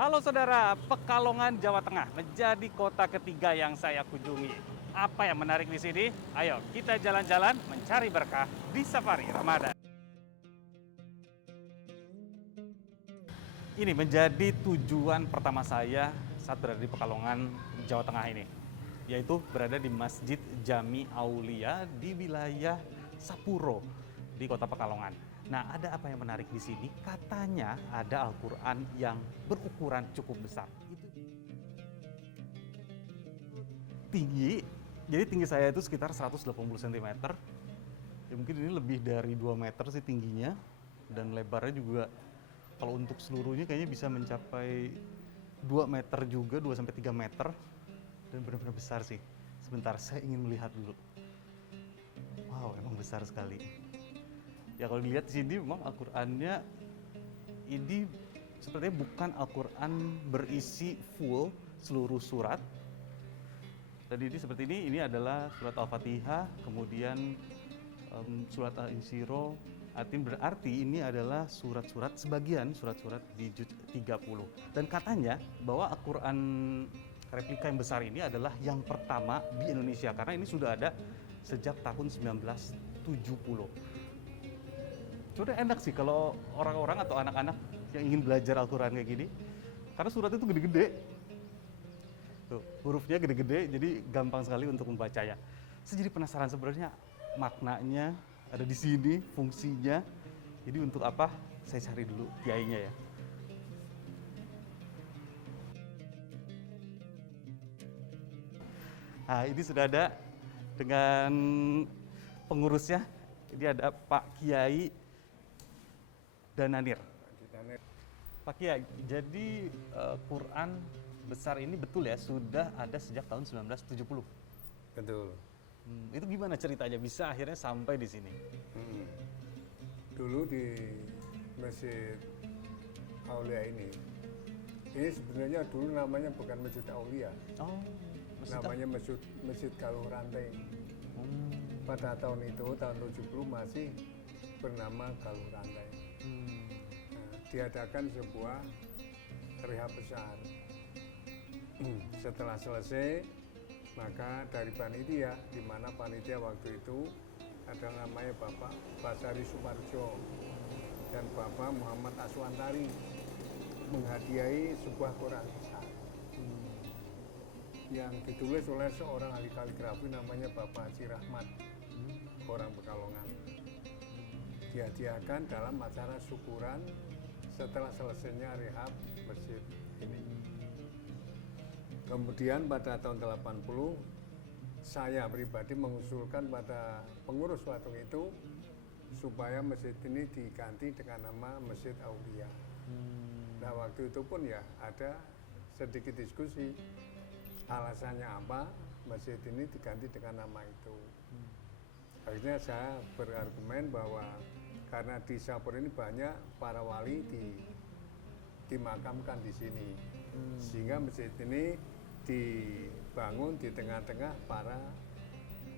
Halo saudara, Pekalongan, Jawa Tengah menjadi kota ketiga yang saya kunjungi. Apa yang menarik di sini? Ayo kita jalan-jalan mencari berkah di Safari Ramadan. Ini menjadi tujuan pertama saya saat berada di Pekalongan, Jawa Tengah ini, yaitu berada di Masjid Jami Aulia di wilayah Sapuro di Kota Pekalongan. Nah, ada apa yang menarik di sini? Katanya ada Al-Quran yang berukuran cukup besar. Itu tinggi, jadi tinggi saya itu sekitar 180 cm. Ya, mungkin ini lebih dari 2 meter sih tingginya, dan lebarnya juga kalau untuk seluruhnya kayaknya bisa mencapai 2 meter juga, 2 sampai 3 meter, dan benar-benar besar sih. Sebentar, saya ingin melihat dulu. Wow, emang besar sekali. Ya kalau dilihat di sini memang Al-Qur'annya ini sepertinya bukan Al-Qur'an berisi full seluruh surat. Tadi ini seperti ini adalah surat Al-Fatihah, kemudian surat Al-Insyirah. Berarti ini adalah surat-surat, sebagian surat-surat di juz 30. Dan katanya bahwa Al-Qur'an replika yang besar ini adalah yang pertama di Indonesia, karena ini sudah ada sejak tahun 1970. Sudah enak sih kalau orang-orang atau anak-anak yang ingin belajar Al-Quran kayak gini, karena surat itu gede-gede. Tuh, hurufnya gede-gede, jadi gampang sekali untuk membacanya. Saya jadi penasaran sebenarnya maknanya ada di sini, fungsinya. Jadi untuk apa? Saya cari dulu kiainya ya. Nah, ini sudah ada dengan pengurusnya. Ini ada Pak Kiai Dananir. Pak Kiai, jadi Quran besar ini betul ya sudah ada sejak tahun 1970? Betul. Itu gimana ceritanya bisa akhirnya sampai di sini? Dulu di Masjid Aulia ini sebenarnya dulu namanya bukan Masjid Aulia, Oh, namanya Masjid Galuh Rantai. Pada tahun itu, tahun 70 masih bernama Galuh Rantai. Diadakan sebuah rehab besar. Setelah selesai, maka dari panitia, di mana panitia waktu itu ada namanya Bapak Basari Suparjo dan Bapak Muhammad Aswantari, menghadiahi sebuah Quran besar yang ditulis oleh seorang ahli kaligrafi namanya Bapak Haji Rahmat, orang Pekalongan. Dihadiahkan dalam acara syukuran setelah selesainya rehab masjid ini. Kemudian pada tahun 80, saya pribadi mengusulkan pada pengurus waktu itu supaya masjid ini diganti dengan nama Masjid Aulia. Nah, waktu itu pun ya ada sedikit diskusi alasannya apa masjid ini diganti dengan nama itu. Akhirnya saya berargumen bahwa karena di Sapur ini banyak para wali dimakamkan di sini, sehingga masjid ini dibangun di tengah-tengah para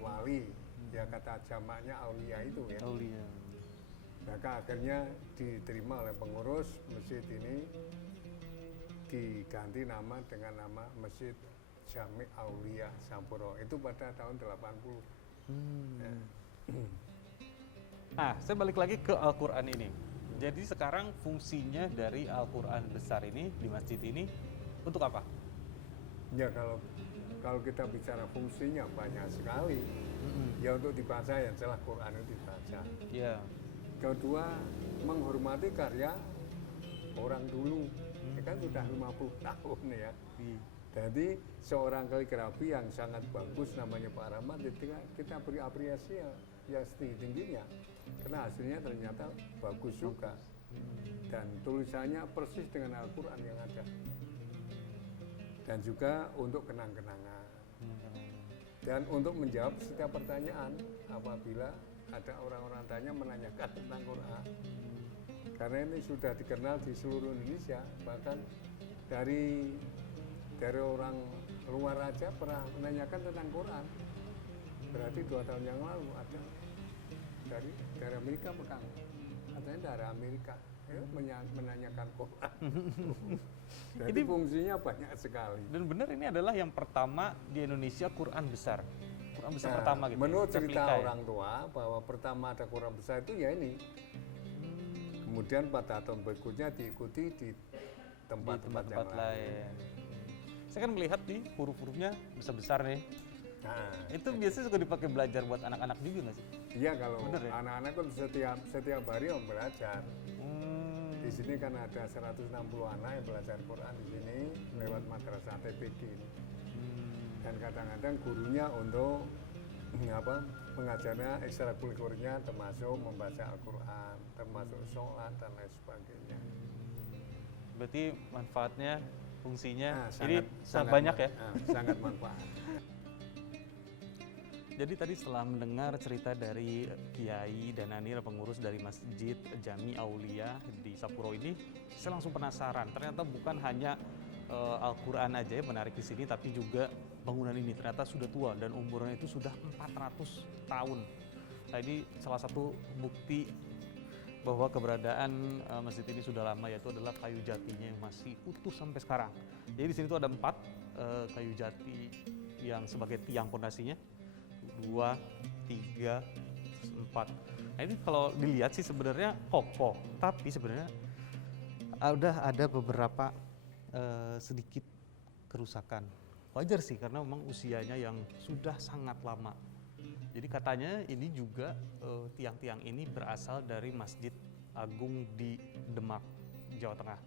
wali, ya kata jamaknya aulia itu ya. Aulia. Maka akhirnya diterima oleh pengurus masjid ini diganti nama dengan nama Masjid Jami Aulia Sapuro. Itu pada tahun 80. Ya. Nah, saya balik lagi ke Al-Quran ini. Jadi sekarang fungsinya dari Al-Quran besar ini di masjid ini untuk apa? Ya kalau kita bicara fungsinya banyak sekali. Ya untuk dibaca, yang jelas Quran itu dibaca. Iya. Kedua, menghormati karya orang dulu. Ya kan sudah 50 tahun ya. Jadi seorang kaligrafi yang sangat bagus namanya Pak Rahmat, kita beri apresiasi yang setinggi-tingginya. Karena hasilnya ternyata bagus juga. Dan tulisannya persis dengan Al-Quran yang ada. Dan juga untuk kenang-kenangan. Dan untuk menjawab setiap pertanyaan apabila ada orang-orang tanya menanyakan tentang Quran. Karena ini sudah dikenal di seluruh Indonesia, bahkan dari orang luar aja pernah menanyakan tentang Quran. Berarti 2 tahun yang lalu ada dari Amerika pegang, katanya dari Amerika. ya, menanyakan Quran. Jadi Ini- fungsinya banyak sekali. Dan benar ini adalah yang pertama di Indonesia Quran besar. Quran besar Nah, pertama gitu. menurut ya, cerita replika ya. orang tua bahwa pertama ada Quran besar itu ya ini. Kemudian pada tahun berikutnya diikuti di Di tempat-tempat yang tempat-tempat lain. Saya kan melihat nih huruf-hurufnya besar-besar nih. Nah, Itu biasanya suka dipakai belajar buat anak-anak juga nggak sih? iya kalau Bener ya? anak-anak kan setiap hari yang belajar. Hmm. Di sini kan ada 160 anak yang belajar Quran di sini lewat madrasah TPQ ini. Dan kadang-kadang gurunya untuk pengajarnya ekstrakurikulernya termasuk membaca Al-Quran, termasuk sholat dan lain sebagainya. Berarti manfaatnya, fungsinya, Nah, jadi sangat banyak ya. Sangat manfaat. Jadi tadi setelah mendengar cerita dari Kiai Dananir, pengurus dari Masjid Jami Aulia di Sapuro ini, saya langsung penasaran. Ternyata bukan hanya Al-Quran aja yang menarik di sini, tapi juga bangunan ini ternyata sudah tua dan umurnya itu sudah 400 tahun. Nah, ini salah satu bukti bahwa keberadaan masjid ini sudah lama, yaitu adalah kayu jatinya yang masih utuh sampai sekarang. Jadi di sini tuh ada 4 kayu jati yang sebagai tiang pondasinya. 2, 3, 4. Nah ini kalau dilihat sih sebenarnya kokoh, tapi sebenarnya udah ada beberapa sedikit kerusakan. Wajar sih karena memang usianya yang sudah sangat lama. Jadi katanya ini juga tiang-tiang ini berasal dari Masjid Agung di Demak, Jawa Tengah.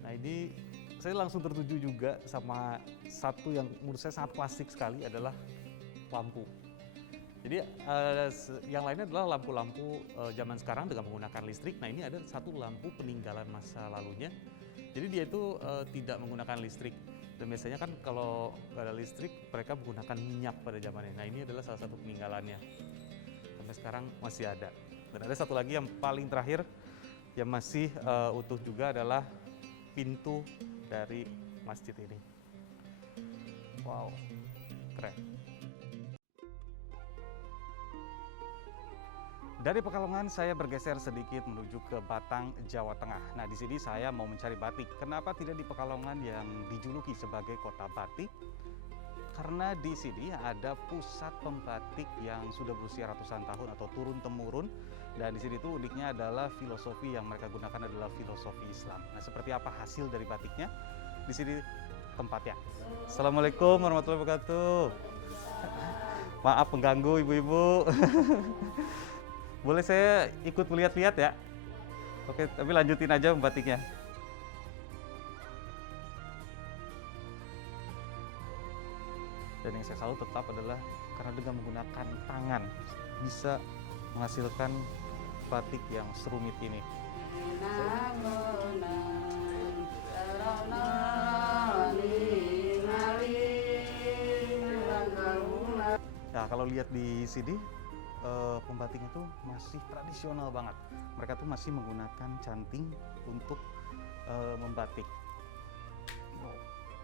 Nah ini saya langsung tertuju juga sama satu yang menurut saya sangat klasik sekali adalah lampu. Jadi yang lainnya adalah lampu-lampu zaman sekarang dengan menggunakan listrik. Nah ini ada satu lampu peninggalan masa lalunya. Jadi dia itu tidak menggunakan listrik. Dan biasanya kan kalau nggak ada listrik mereka menggunakan minyak pada zamannya. Nah ini adalah salah satu peninggalannya. Sampai sekarang masih ada. Dan ada satu lagi yang paling terakhir yang masih utuh juga adalah pintu dari masjid ini. Wow, keren. Dari Pekalongan saya bergeser sedikit menuju ke Batang, Jawa Tengah. Nah, di sini saya mau mencari batik. Kenapa tidak di Pekalongan yang dijuluki sebagai kota batik? Karena di sini ada pusat pembatik yang sudah berusia ratusan tahun atau turun-temurun. Dan di sini tuh uniknya adalah filosofi yang mereka gunakan adalah filosofi Islam. Nah, seperti apa hasil dari batiknya? Di sini tempatnya. Assalamualaikum warahmatullahi wabarakatuh. Maaf pengganggu ibu-ibu. Boleh saya ikut melihat-lihat ya? Oke, tapi lanjutin aja membatiknya. Dan yang saya salut tetap adalah karena dengan menggunakan tangan bisa menghasilkan batik yang serumit ini. Nah, kalau lihat di sini pembatiknya tuh masih tradisional banget. Mereka tuh masih menggunakan canting untuk membatik. Wow,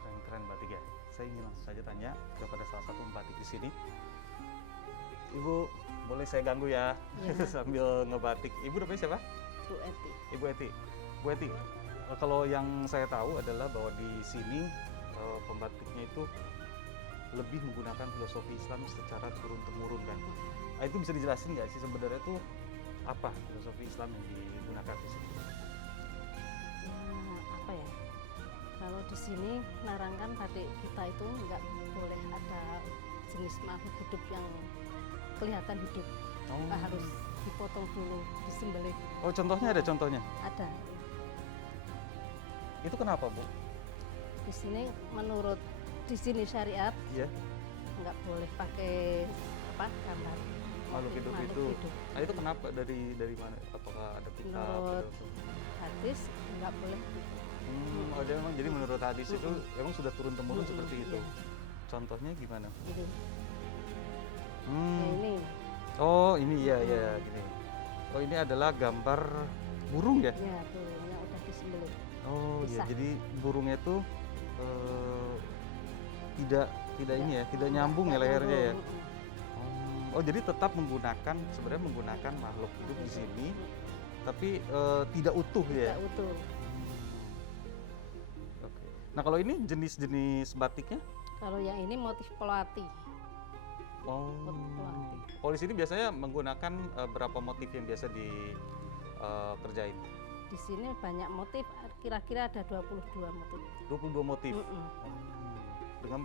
keren-keren batik ya. Saya ingin langsung saja tanya kepada salah satu pembatik di sini. Ibu, boleh saya ganggu ya? Iya. Sambil ngebatik. Ibu namanya siapa? Bu Eti. Ibu Eti. Bu Eti, kalau yang saya tahu adalah bahwa di sini pembatiknya itu lebih menggunakan filosofi Islam secara turun-temurun kan. Nah, itu bisa dijelasin nggak sih sebenarnya tuh apa filosofi Islam yang digunakan di sini? Apa ya? Kalau di sini narangkan batik kita itu nggak boleh ada jenis makhluk hidup yang kelihatan hidup. Harus dipotong dulu, disembelih. Oh, contohnya ada contohnya? Ada. Itu kenapa, Bu? Di sini menurut di sini syariat Iya. nggak boleh pakai gambar Makhluk hidup itu. Nah, itu kenapa dari mana? Apakah ada kitab? Menurut atau- hadis nggak boleh. Oh, dia memang jadi menurut hadis itu memang sudah turun-temurun Mm-mm, seperti itu. iya. Contohnya gimana? Gitu. Hmm. Nah, ini Oh, ini ya gini. Oh, ini adalah gambar burung ya? ya tuh yang udah disembelih. Oh, ya. Bisa. Jadi burungnya itu tidak ini ya, tidak nyambung ya lehernya ya. Oh, jadi tetap sebenarnya menggunakan makhluk hidup di sini, tapi tidak utuh ya. Tidak utuh. Oke. Nah kalau ini jenis-jenis batiknya? Kalau yang ini motif pelati. Oh. Motif pelati. Kalau di sini biasanya menggunakan berapa motif yang biasa dikerjain? Di sini banyak motif, kira-kira ada 22 motif. 22 motif. Mm-mm. Dengan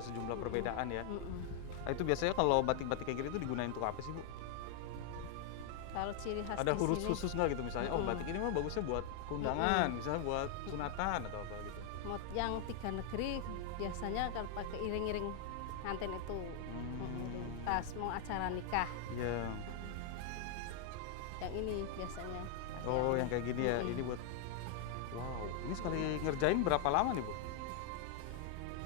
sejumlah perbedaan ya. Mm-mm. Nah, itu biasanya kalau batik-batik kayak gini itu digunain untuk apa sih Bu? Kalau ciri khas Ada di huruf sini, khusus nggak gitu misalnya? Oh Mm-mm. batik ini mah bagusnya buat undangan, misalnya buat sunatan atau apa gitu. yang 3 negeri biasanya kalau pakai iring-iring nganten itu. Pas mau acara nikah, Iya. yang ini biasanya. Oh yang kayak gini ya. Mm-mm. Ini buat. Wow. Ini sekali ngerjain berapa lama nih Bu?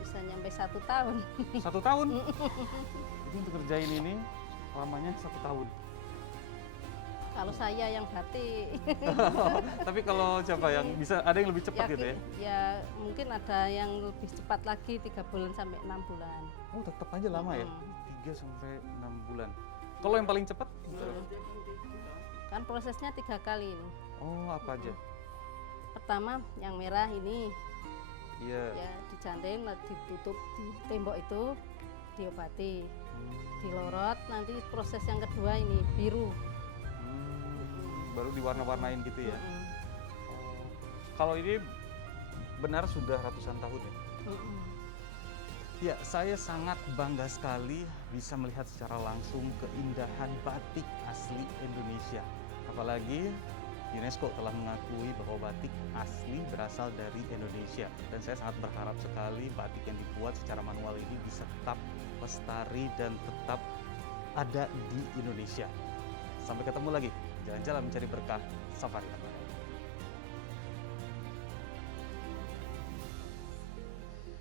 Bisa nyampe 1 tahun. 1 tahun. Jadi untuk ngerjain ini lamanya 1 tahun. Kalau saya yang batik, Tapi kalau siapa yang bisa ada yang lebih cepat gitu ya? ya mungkin ada yang lebih cepat lagi 3 bulan sampai 6 bulan. Oh tetap aja lama ya? 3 sampai 6 bulan. Kalau yang paling cepat? Kan prosesnya 3 kali ini. Oh apa aja? Pertama yang merah ini Iya. ya dijandeng, ditutup di tembok itu, diobati, dilorot. Nanti proses yang kedua ini biru. Baru diwarna-warnain gitu ya? Mm-mm. Oh. Kalau ini benar sudah ratusan tahun ya? Mm-mm. Ya, saya sangat bangga sekali bisa melihat secara langsung keindahan batik asli Indonesia. Apalagi UNESCO telah mengakui bahwa batik asli berasal dari Indonesia. Dan saya sangat berharap sekali batik yang dibuat secara manual ini bisa tetap lestari dan tetap ada di Indonesia. Sampai ketemu lagi, jalan-jalan mencari berkah, Safari Abadi.